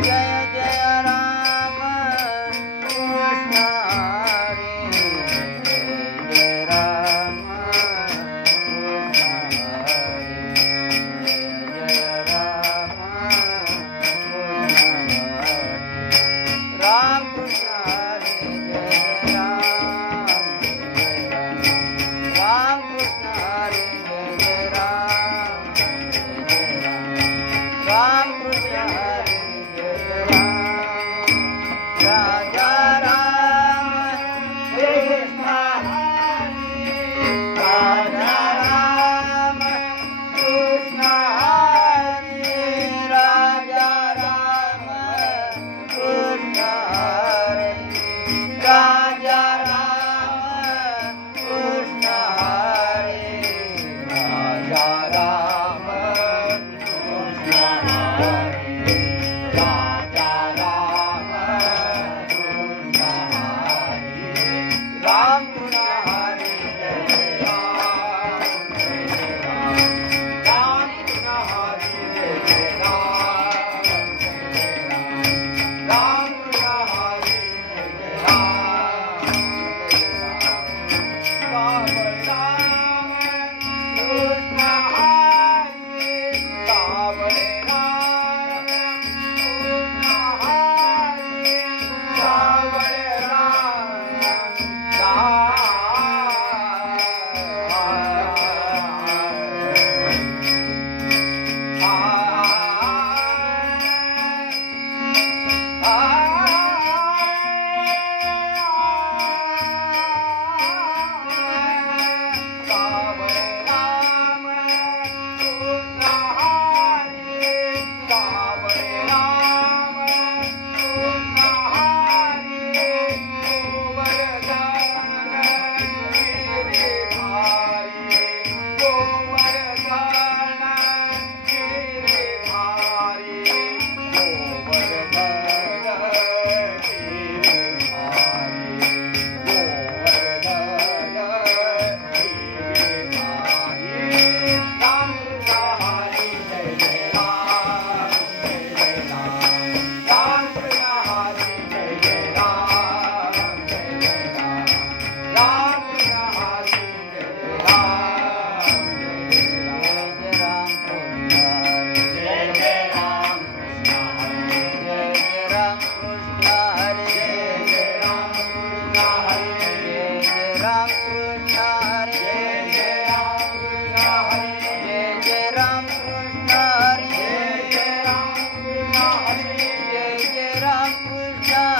Jaya Jaya God.